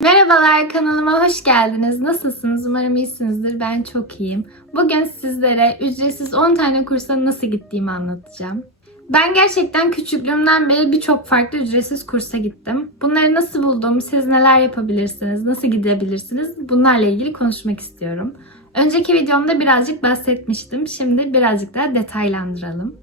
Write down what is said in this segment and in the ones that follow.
Merhabalar kanalıma hoş geldiniz. Nasılsınız? Umarım iyisinizdir. Ben çok iyiyim. Bugün sizlere ücretsiz 10 tane kursa nasıl gittiğimi anlatacağım. Ben gerçekten küçüklüğümden beri birçok farklı ücretsiz kursa gittim. Bunları nasıl buldum, siz neler yapabilirsiniz, nasıl gidebilirsiniz bunlarla ilgili konuşmak istiyorum. Önceki videomda birazcık bahsetmiştim. Şimdi birazcık daha detaylandıralım.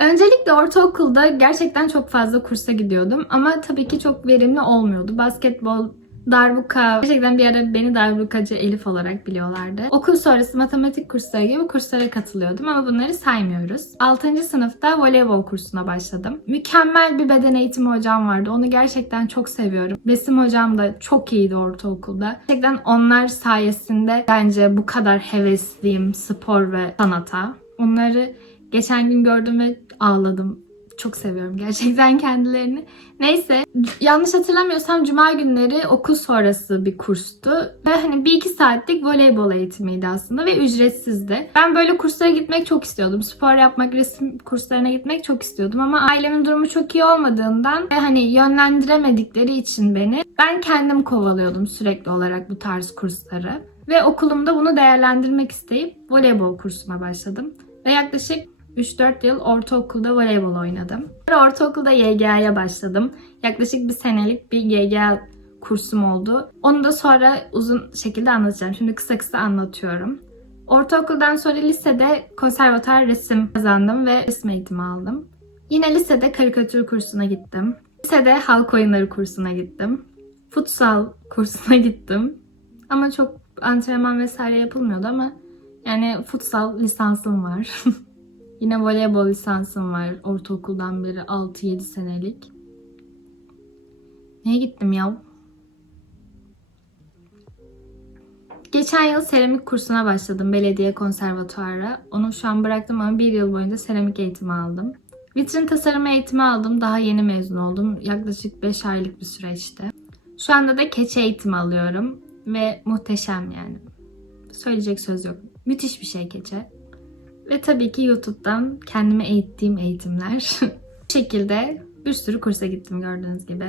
Öncelikle ortaokulda gerçekten çok fazla kursa gidiyordum ama tabii ki çok verimli olmuyordu. Basketbol, darbuka, gerçekten bir ara beni darbukacı Elif olarak biliyorlardı. Okul sonrası matematik kursları gibi kurslara katılıyordum ama bunları saymıyoruz. 6. sınıfta voleybol kursuna başladım. Mükemmel bir beden eğitimi hocam vardı. Onu gerçekten çok seviyorum. Resim hocam da çok iyiydi ortaokulda. Gerçekten onlar sayesinde bence bu kadar hevesliyim spor ve sanata. Onları geçen gün gördüm ve ağladım. Çok seviyorum gerçekten kendilerini. Neyse yanlış hatırlamıyorsam cuma günleri okul sonrası bir kurstu. Ve hani bir iki saatlik voleybol eğitimiydi aslında ve ücretsizdi. Ben böyle kurslara gitmek çok istiyordum. Spor yapmak, resim kurslarına gitmek çok istiyordum ama ailemin durumu çok iyi olmadığından ve hani yönlendiremedikleri için beni ben kendim kovalıyordum sürekli olarak bu tarz kursları. Ve okulumda bunu değerlendirmek isteyip voleybol kursuna başladım. Ve yaklaşık 3-4 yıl ortaokulda voleybol oynadım. Ortaokulda YGA'ya başladım. Yaklaşık bir senelik bir YGA kursum oldu. Onu da sonra uzun şekilde anlatacağım. Şimdi kısa kısa anlatıyorum. Ortaokuldan sonra lisede konservatuar resim kazandım ve resim eğitimi aldım. Yine lisede karikatür kursuna gittim. Lisede halk oyunları kursuna gittim. Futsal kursuna gittim. Ama çok antrenman vesaire yapılmıyordu ama yani futsal lisansım var. Yine voleybol lisansım var ortaokuldan beri 6-7 senelik. Neye gittim ya? Geçen yıl seramik kursuna başladım belediye konservatuara. Onu şu an bıraktım ama bir yıl boyunca seramik eğitimi aldım. Vitrin tasarımı eğitimi aldım. Daha yeni mezun oldum. Yaklaşık 5 aylık bir süreçte. Şu anda da keçe eğitimi alıyorum. Ve muhteşem yani. Söyleyecek söz yok. Müthiş bir şey keçe. Ve tabii ki YouTube'dan kendime eğittiğim eğitimler. Bu şekilde bir sürü kursa gittim gördüğünüz gibi.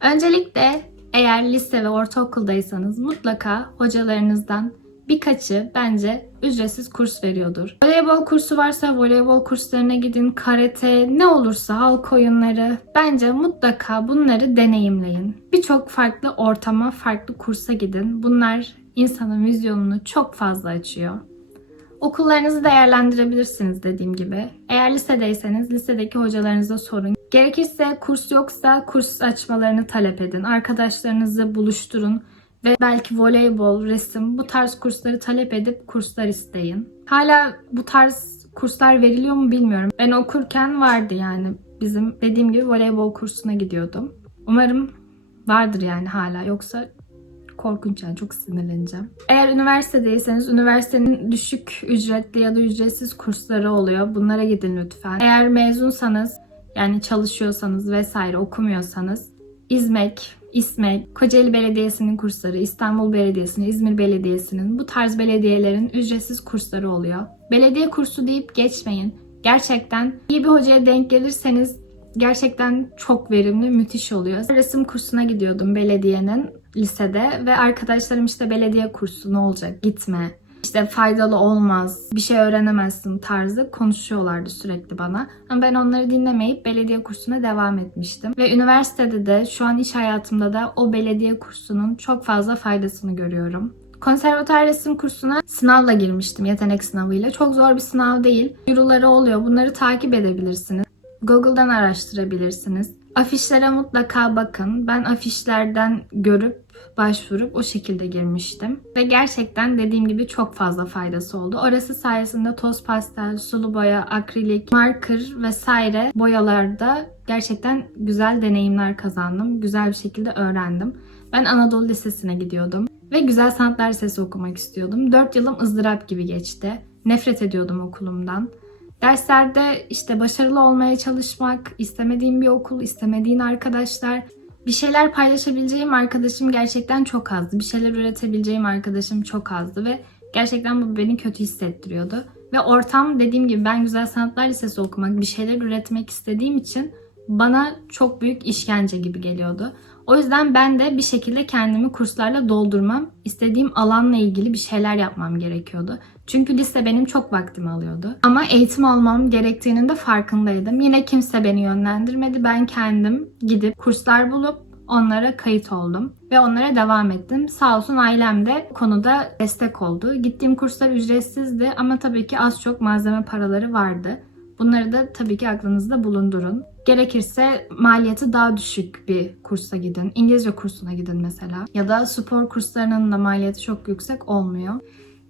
Öncelikle eğer lise ve ortaokuldaysanız mutlaka hocalarınızdan birkaçı bence ücretsiz kurs veriyordur. Voleybol kursu varsa voleybol kurslarına gidin, karate ne olursa halk oyunları bence mutlaka bunları deneyimleyin. Birçok farklı ortama, farklı kursa gidin. Bunlar insanın vizyonunu çok fazla açıyor. Okullarınızı değerlendirebilirsiniz dediğim gibi. Eğer lisedeyseniz lisedeki hocalarınıza sorun. Gerekirse kurs yoksa kurs açmalarını talep edin. Arkadaşlarınızı buluşturun ve belki voleybol, resim bu tarz kursları talep edip kurslar isteyin. Hala bu tarz kurslar veriliyor mu bilmiyorum. Ben okurken vardı yani bizim dediğim gibi voleybol kursuna gidiyordum. Umarım vardır yani hala yoksa korkunç yani çok sinirleneceğim. Eğer üniversitedeyseniz üniversitenin düşük ücretli ya da ücretsiz kursları oluyor. Bunlara gidin lütfen. Eğer mezunsanız yani çalışıyorsanız vesaire okumuyorsanız İzmek, İSMEK, Kocaeli Belediyesi'nin kursları, İstanbul Belediyesi'nin, İzmir Belediyesi'nin bu tarz belediyelerin ücretsiz kursları oluyor. Belediye kursu deyip geçmeyin. Gerçekten iyi bir hocaya denk gelirseniz gerçekten çok verimli, müthiş oluyor. Resim kursuna gidiyordum belediyenin lisede ve arkadaşlarım işte belediye kursu ne olacak gitme işte faydalı olmaz, bir şey öğrenemezsin tarzı konuşuyorlardı sürekli bana. Ama ben onları dinlemeyip belediye kursuna devam etmiştim. Ve üniversitede de şu an iş hayatımda da o belediye kursunun çok fazla faydasını görüyorum. Konservatuar resim kursuna sınavla girmiştim, yetenek sınavıyla. Çok zor bir sınav değil. Duyuruları oluyor. Bunları takip edebilirsiniz. Google'dan araştırabilirsiniz. Afişlere mutlaka bakın. Ben afişlerden görüp başvurup o şekilde girmiştim. Ve gerçekten dediğim gibi çok fazla faydası oldu. Orası sayesinde toz pastel, sulu boya, akrilik, marker vesaire boyalarda gerçekten güzel deneyimler kazandım. Güzel bir şekilde öğrendim. Ben Anadolu Lisesi'ne gidiyordum ve Güzel Sanatlar Lisesi okumak istiyordum. 4 yılım ızdırap gibi geçti. Nefret ediyordum okulumdan. Derslerde işte başarılı olmaya çalışmak, istemediğim bir okul, istemediğin arkadaşlar, bir şeyler paylaşabileceğim arkadaşım gerçekten çok azdı. Bir şeyler üretebileceğim arkadaşım çok azdı ve gerçekten bu beni kötü hissettiriyordu. Ve ortam dediğim gibi ben Güzel Sanatlar Lisesi okumak, bir şeyler üretmek istediğim için bana çok büyük işkence gibi geliyordu. O yüzden ben de bir şekilde kendimi kurslarla doldurmam, istediğim alanla ilgili bir şeyler yapmam gerekiyordu. Çünkü lise benim çok vaktimi alıyordu. Ama eğitim almam gerektiğinin de farkındaydım. Yine kimse beni yönlendirmedi. Ben kendim gidip kurslar bulup onlara kayıt oldum ve onlara devam ettim. Sağ olsun ailem de bu konuda destek oldu. Gittiğim kurslar ücretsizdi ama tabii ki az çok malzeme paraları vardı. Bunları da tabii ki aklınızda bulundurun. Gerekirse maliyeti daha düşük bir kursa gidin. İngilizce kursuna gidin mesela. Ya da spor kurslarının da maliyeti çok yüksek olmuyor.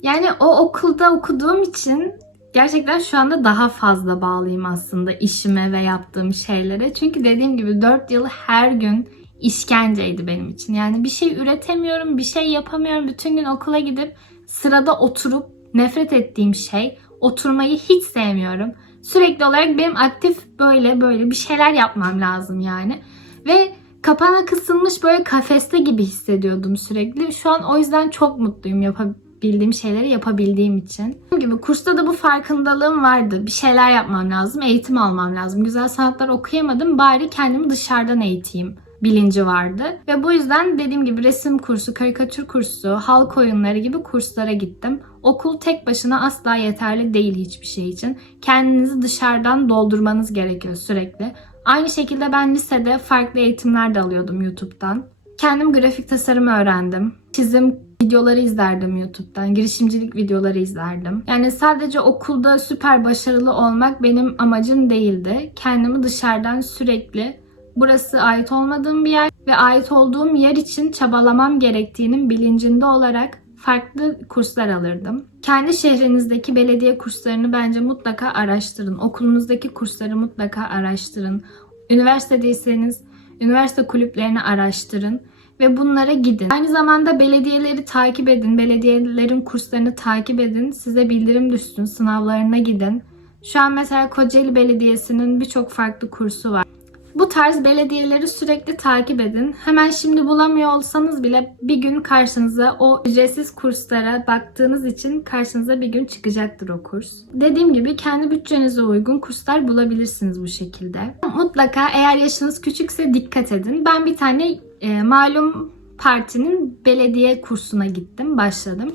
Yani o okulda okuduğum için gerçekten şu anda daha fazla bağlıyım aslında işime ve yaptığım şeylere. Çünkü dediğim gibi 4 yıl her gün işkenceydi benim için. Yani bir şey üretemiyorum, bir şey yapamıyorum. Bütün gün okula gidip sırada oturup nefret ettiğim şey oturmayı hiç sevmiyorum. Sürekli olarak benim aktif böyle böyle bir şeyler yapmam lazım yani. Ve kapana kısılmış böyle kafeste gibi hissediyordum sürekli. Şu an o yüzden çok mutluyum yapabildiğim şeyleri yapabildiğim için. Dediğim gibi kursta da bu farkındalığım vardı. Bir şeyler yapmam lazım, eğitim almam lazım. Güzel sanatlar okuyamadım bari kendimi dışarıdan eğiteyim bilinci vardı. Ve bu yüzden dediğim gibi resim kursu, karikatür kursu, halk oyunları gibi kurslara gittim. Okul tek başına asla yeterli değil hiçbir şey için. Kendinizi dışarıdan doldurmanız gerekiyor sürekli. Aynı şekilde ben lisede farklı eğitimler de alıyordum YouTube'dan. Kendim grafik tasarımı öğrendim. Çizim videoları izlerdim YouTube'dan. Girişimcilik videoları izlerdim. Yani sadece okulda süper başarılı olmak benim amacım değildi. Kendimi dışarıdan sürekli burası ait olmadığım bir yer ve ait olduğum yer için çabalamam gerektiğinin bilincinde olarak farklı kurslar alırdım. Kendi şehrinizdeki belediye kurslarını bence mutlaka araştırın. Okulunuzdaki kursları mutlaka araştırın. Üniversitedeyseniz üniversite kulüplerini araştırın ve bunlara gidin. Aynı zamanda belediyeleri takip edin. Belediyelerin kurslarını takip edin. Size bildirim düşsün. Sınavlarına gidin. Şu an mesela Kocaeli Belediyesi'nin birçok farklı kursu var. Bu tarz belediyeleri sürekli takip edin. Hemen şimdi bulamıyor olsanız bile bir gün karşınıza o ücretsiz kurslara baktığınız için karşınıza bir gün çıkacaktır o kurs. Dediğim gibi kendi bütçenize uygun kurslar bulabilirsiniz bu şekilde. Mutlaka eğer yaşınız küçükse dikkat edin. Ben bir tane e, malum partinin belediye kursuna gittim, başladım.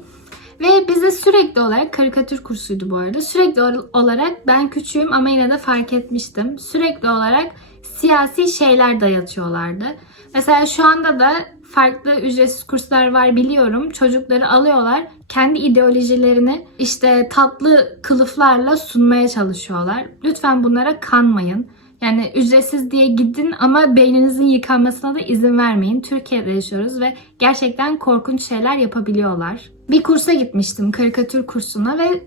Ve bize sürekli olarak karikatür kursuydu bu arada. Sürekli olarak ben küçüğüm ama yine de fark etmiştim. Sürekli olarak siyasi şeyler dayatıyorlardı. Mesela şu anda da farklı ücretsiz kurslar var biliyorum. Çocukları alıyorlar. Kendi ideolojilerini işte tatlı kılıflarla sunmaya çalışıyorlar. Lütfen bunlara kanmayın. Yani ücretsiz diye gidin ama beyninizin yıkanmasına da izin vermeyin. Türkiye'de yaşıyoruz ve gerçekten korkunç şeyler yapabiliyorlar. Bir kursa gitmiştim karikatür kursuna ve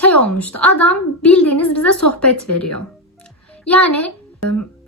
şey olmuştu. Adam bildiğiniz bize sohbet veriyor. Yani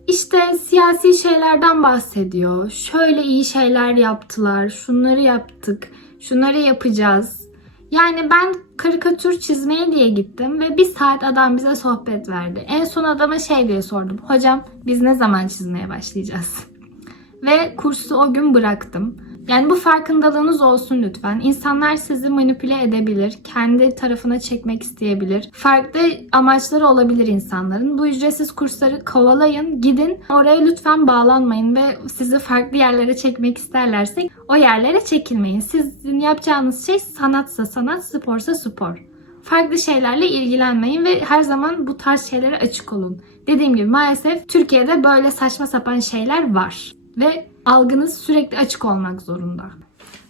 işte siyasi şeylerden bahsediyor. Şöyle iyi şeyler yaptılar, şunları yaptık, şunları yapacağız. Yani ben karikatür çizmeye diye gittim ve bir saat adam bize sohbet verdi. En son adama şey diye sordum. Hocam biz ne zaman çizmeye başlayacağız? Ve kursu o gün bıraktım. Yani bu farkındalığınız olsun lütfen. İnsanlar sizi manipüle edebilir, kendi tarafına çekmek isteyebilir. Farklı amaçları olabilir insanların. Bu ücretsiz kursları kovalayın, gidin. Oraya lütfen bağlanmayın ve sizi farklı yerlere çekmek isterlerse o yerlere çekilmeyin. Sizin yapacağınız şey sanatsa sanat, sporsa spor. Farklı şeylerle ilgilenmeyin ve her zaman bu tarz şeylere açık olun. Dediğim gibi maalesef Türkiye'de böyle saçma sapan şeyler var. Ve algınız sürekli açık olmak zorunda.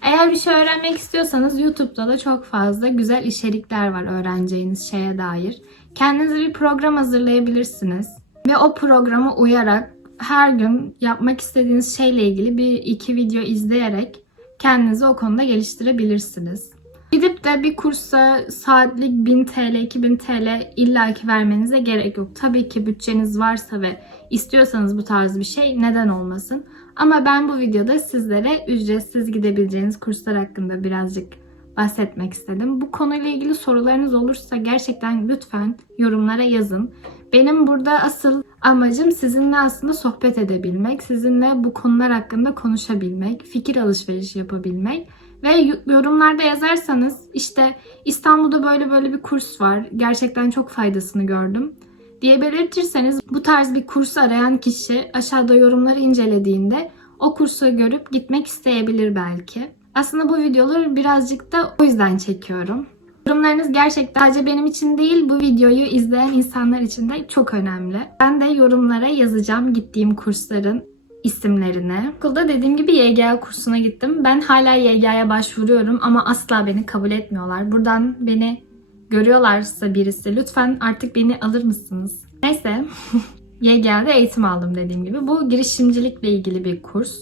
Eğer bir şey öğrenmek istiyorsanız YouTube'da da çok fazla güzel içerikler var öğreneceğiniz şeye dair. Kendinize bir program hazırlayabilirsiniz. Ve o programa uyarak her gün yapmak istediğiniz şeyle ilgili bir iki video izleyerek kendinizi o konuda geliştirebilirsiniz. Gidip de bir kursa saatlik 1000 TL, 2000 TL illaki vermenize gerek yok. Tabii ki bütçeniz varsa ve istiyorsanız bu tarz bir şey neden olmasın. Ama ben bu videoda sizlere ücretsiz gidebileceğiniz kurslar hakkında birazcık bahsetmek istedim. Bu konuyla ilgili sorularınız olursa gerçekten lütfen yorumlara yazın. Benim burada asıl amacım sizinle aslında sohbet edebilmek, sizinle bu konular hakkında konuşabilmek, fikir alışverişi yapabilmek ve yorumlarda yazarsanız işte İstanbul'da böyle böyle bir kurs var. Gerçekten çok faydasını gördüm diye belirtirseniz bu tarz bir kurs arayan kişi aşağıda yorumları incelediğinde o kursu görüp gitmek isteyebilir belki. Aslında bu videoları birazcık da o yüzden çekiyorum. Yorumlarınız gerçekten sadece benim için değil bu videoyu izleyen insanlar için de çok önemli. Ben de yorumlara yazacağım gittiğim kursların isimlerini. Okulda dediğim gibi YGA kursuna gittim. Ben hala YGA'ya başvuruyorum ama asla beni kabul etmiyorlar. Buradan beni görüyorlarsa birisi lütfen artık beni alır mısınız? Neyse YGA'da eğitim aldım dediğim gibi. Bu girişimcilikle ilgili bir kurs.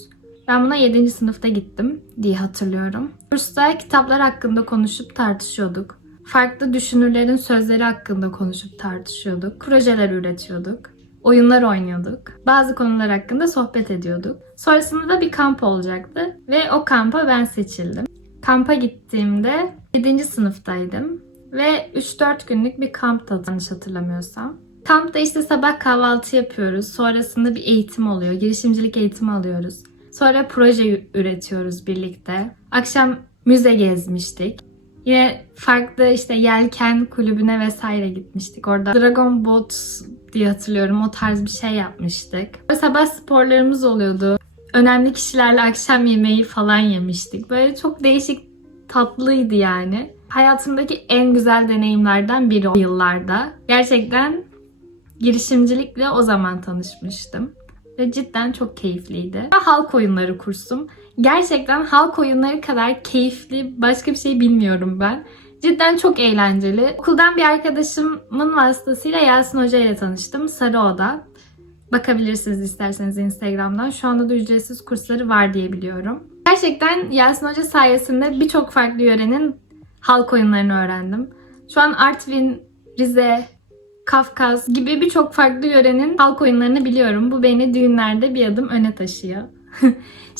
Ben buna 7. sınıfta gittim diye hatırlıyorum. Kursta kitaplar hakkında konuşup tartışıyorduk. Farklı düşünürlerin sözleri hakkında konuşup tartışıyorduk. Projeler üretiyorduk. Oyunlar oynuyorduk. Bazı konular hakkında sohbet ediyorduk. Sonrasında da bir kamp olacaktı ve o kampa ben seçildim. Kampa gittiğimde 7. sınıftaydım ve 3-4 günlük bir kampta yanlış hatırlamıyorsam. Kampta işte sabah kahvaltı yapıyoruz. Sonrasında bir eğitim oluyor. Girişimcilik eğitimi alıyoruz. Sonra proje üretiyoruz birlikte. Akşam müze gezmiştik. Yine farklı işte yelken kulübüne vesaire gitmiştik. Orada Dragon Boat diye hatırlıyorum. O tarz bir şey yapmıştık. Ve sabah sporlarımız oluyordu. Önemli kişilerle akşam yemeği falan yemiştik. Böyle çok değişik tatlıydı yani. Hayatımdaki en güzel deneyimlerden biri o yıllarda. Gerçekten girişimcilikle o zaman tanışmıştım. Ve cidden çok keyifliydi. Halk oyunları kursum. Gerçekten halk oyunları kadar keyifli başka bir şey bilmiyorum ben. Cidden çok eğlenceli. Okuldan bir arkadaşımın vasıtasıyla Yasin Hoca ile tanıştım. Sarı Oda. Bakabilirsiniz isterseniz Instagram'dan. Şu anda da ücretsiz kursları var diye biliyorum. Gerçekten Yasin Hoca sayesinde birçok farklı yörenin halk oyunlarını öğrendim. Şu an Artvin, Rize, Kafkas gibi birçok farklı yörenin halk oyunlarını biliyorum. Bu beni düğünlerde bir adım öne taşıyor.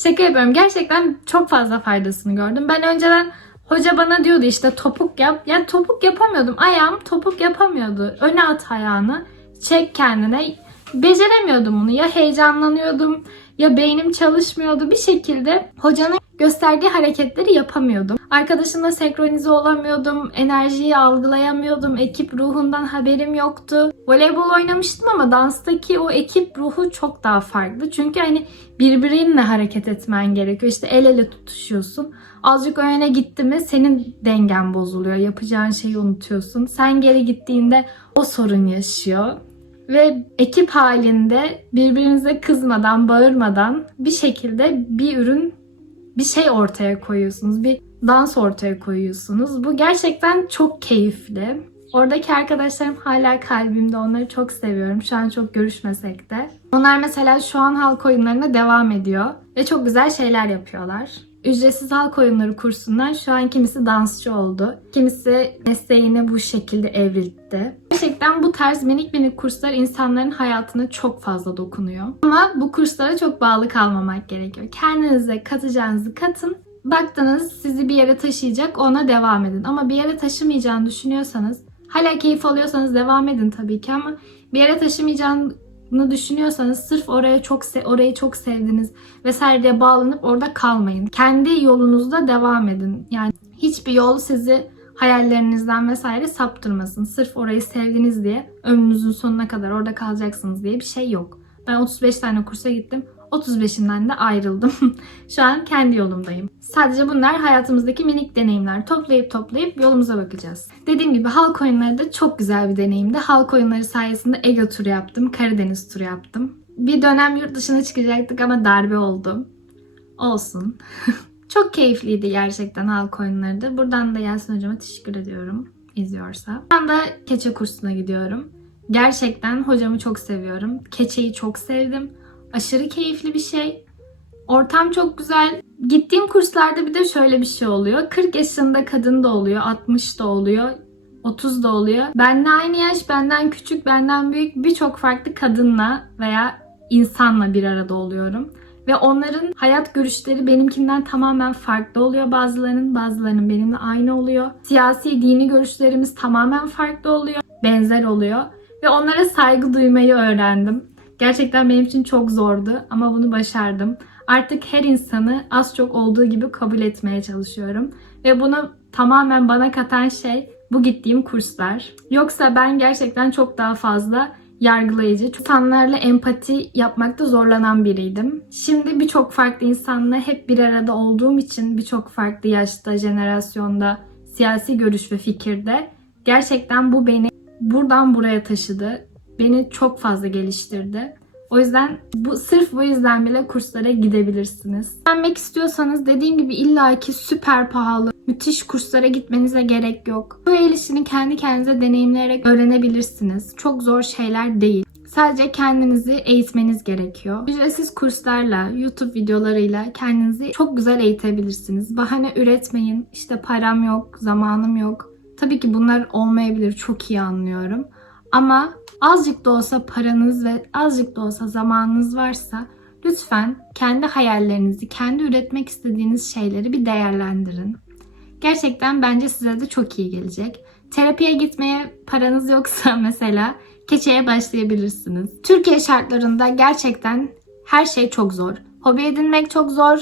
Şaka yapıyorum. Gerçekten çok fazla faydasını gördüm. Ben önceden hoca bana diyordu işte topuk yap. Yani topuk yapamıyordum. Ayağım topuk yapamıyordu. Öne at ayağını. Çek kendine. Beceremiyordum bunu. Ya heyecanlanıyordum ya beynim çalışmıyordu. Bir şekilde hocanın gösterdiği hareketleri yapamıyordum. Arkadaşımla senkronize olamıyordum. Enerjiyi algılayamıyordum. Ekip ruhundan haberim yoktu. Voleybol oynamıştım ama danstaki o ekip ruhu çok daha farklı. Çünkü hani birbirinle hareket etmen gerekiyor. İşte el ele tutuşuyorsun. Azıcık öne gitti mi senin dengen bozuluyor. Yapacağın şeyi unutuyorsun. Sen geri gittiğinde o sorun yaşıyor ve ekip halinde birbirinize kızmadan, bağırmadan bir şekilde bir ürün, bir şey ortaya koyuyorsunuz. Bir dans ortaya koyuyorsunuz. Bu gerçekten çok keyifli. Oradaki arkadaşlarım hala kalbimde. Onları çok seviyorum. Şu an çok görüşmesek de. Onlar mesela şu an halk oyunlarına devam ediyor. Ve çok güzel şeyler yapıyorlar. Ücretsiz halk oyunları kursundan şu an kimisi dansçı oldu. Kimisi mesleğine bu şekilde evrildi. Gerçekten bu tarz minik minik kurslar insanların hayatına çok fazla dokunuyor. Ama bu kurslara çok bağlı kalmamak gerekiyor. Kendinize katacağınızı katın. Baktınız sizi bir yere taşıyacak ona devam edin. Ama bir yere taşımayacağını düşünüyorsanız hala keyif alıyorsanız devam edin tabii ki ama bir yere taşımayacağını düşünüyorsanız sırf oraya çok orayı çok sevdiniz vesaire diye bağlanıp orada kalmayın. Kendi yolunuzda devam edin. Yani hiçbir yol sizi hayallerinizden vesaire saptırmasın. Sırf orayı sevdiniz diye ömrünüzün sonuna kadar orada kalacaksınız diye bir şey yok. Ben 35 tane kursa gittim. 35'inden de ayrıldım. Şu an kendi yolumdayım. Sadece bunlar hayatımızdaki minik deneyimler. Toplayıp toplayıp yolumuza bakacağız. Dediğim gibi halk oyunları da çok güzel bir deneyimdi. Halk oyunları sayesinde Ege turu yaptım. Karadeniz turu yaptım. Bir dönem yurt dışına çıkacaktık ama darbe oldu. Olsun. çok keyifliydi gerçekten halk oyunları da. Buradan da Yasin hocama teşekkür ediyorum izliyorsa. Şu anda keçe kursuna gidiyorum. Gerçekten hocamı çok seviyorum. Keçeyi çok sevdim. Aşırı keyifli bir şey. Ortam çok güzel. Gittiğim kurslarda bir de şöyle bir şey oluyor. 40 yaşında kadın da oluyor, 60 da oluyor, 30 da oluyor. Benle aynı yaş, benden küçük, benden büyük birçok farklı kadınla veya insanla bir arada oluyorum. Ve onların hayat görüşleri benimkinden tamamen farklı oluyor bazılarının, bazılarının benimle aynı oluyor. Siyasi, dini görüşlerimiz tamamen farklı oluyor, benzer oluyor. Ve onlara saygı duymayı öğrendim. Gerçekten benim için çok zordu ama bunu başardım. Artık her insanı az çok olduğu gibi kabul etmeye çalışıyorum. Ve bunu tamamen bana katan şey bu gittiğim kurslar. Yoksa ben gerçekten çok daha fazla yargılayıcı, insanlarla empati yapmakta zorlanan biriydim. Şimdi birçok farklı insanla hep bir arada olduğum için birçok farklı yaşta, jenerasyonda, siyasi görüş ve fikirde gerçekten bu beni buradan buraya taşıdı. Beni çok fazla geliştirdi. O yüzden bu sırf bu yüzden bile kurslara gidebilirsiniz. Öğrenmek istiyorsanız dediğim gibi illaki süper pahalı, müthiş kurslara gitmenize gerek yok. Bu el kendi kendinize deneyimleyerek öğrenebilirsiniz. Çok zor şeyler değil. Sadece kendinizi eğitmeniz gerekiyor. Ücretsiz kurslarla, YouTube videolarıyla kendinizi çok güzel eğitebilirsiniz. Bahane üretmeyin. İşte param yok, zamanım yok. Tabii ki bunlar olmayabilir. Çok iyi anlıyorum. Ama azıcık da olsa paranız ve azıcık da olsa zamanınız varsa lütfen kendi hayallerinizi, kendi üretmek istediğiniz şeyleri bir değerlendirin. Gerçekten bence size de çok iyi gelecek. Terapiye gitmeye paranız yoksa mesela keçeye başlayabilirsiniz. Türkiye şartlarında gerçekten her şey çok zor. Hobi edinmek çok zor.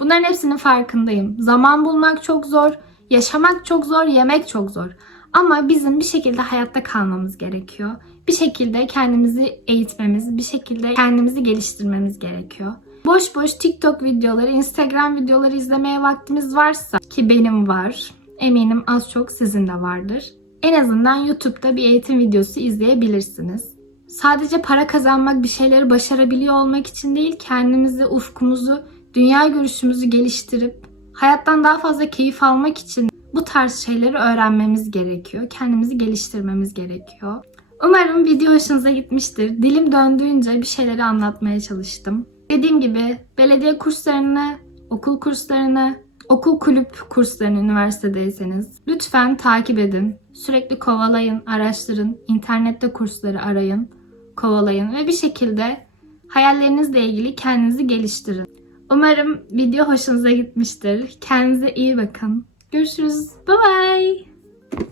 Bunların hepsinin farkındayım. Zaman bulmak çok zor. Yaşamak çok zor, yemek çok zor. Ama bizim bir şekilde hayatta kalmamız gerekiyor. Bir şekilde kendimizi eğitmemiz, bir şekilde kendimizi geliştirmemiz gerekiyor. Boş boş TikTok videoları, Instagram videoları izlemeye vaktimiz varsa ki benim var. Eminim az çok sizin de vardır. En azından YouTube'da bir eğitim videosu izleyebilirsiniz. Sadece para kazanmak, bir şeyleri başarabiliyor olmak için değil, kendimizi, ufkumuzu, dünya görüşümüzü geliştirip hayattan daha fazla keyif almak için tarz şeyleri öğrenmemiz gerekiyor. Kendimizi geliştirmemiz gerekiyor. Umarım video hoşunuza gitmiştir. Dilim döndüğünce bir şeyleri anlatmaya çalıştım. Dediğim gibi belediye kurslarını, okul kurslarını, okul kulüp kurslarını üniversitedeyseniz lütfen takip edin. Sürekli kovalayın, araştırın, internette kursları arayın, kovalayın ve bir şekilde hayallerinizle ilgili kendinizi geliştirin. Umarım video hoşunuza gitmiştir. Kendinize iyi bakın. Görüşürüz. Bye bye.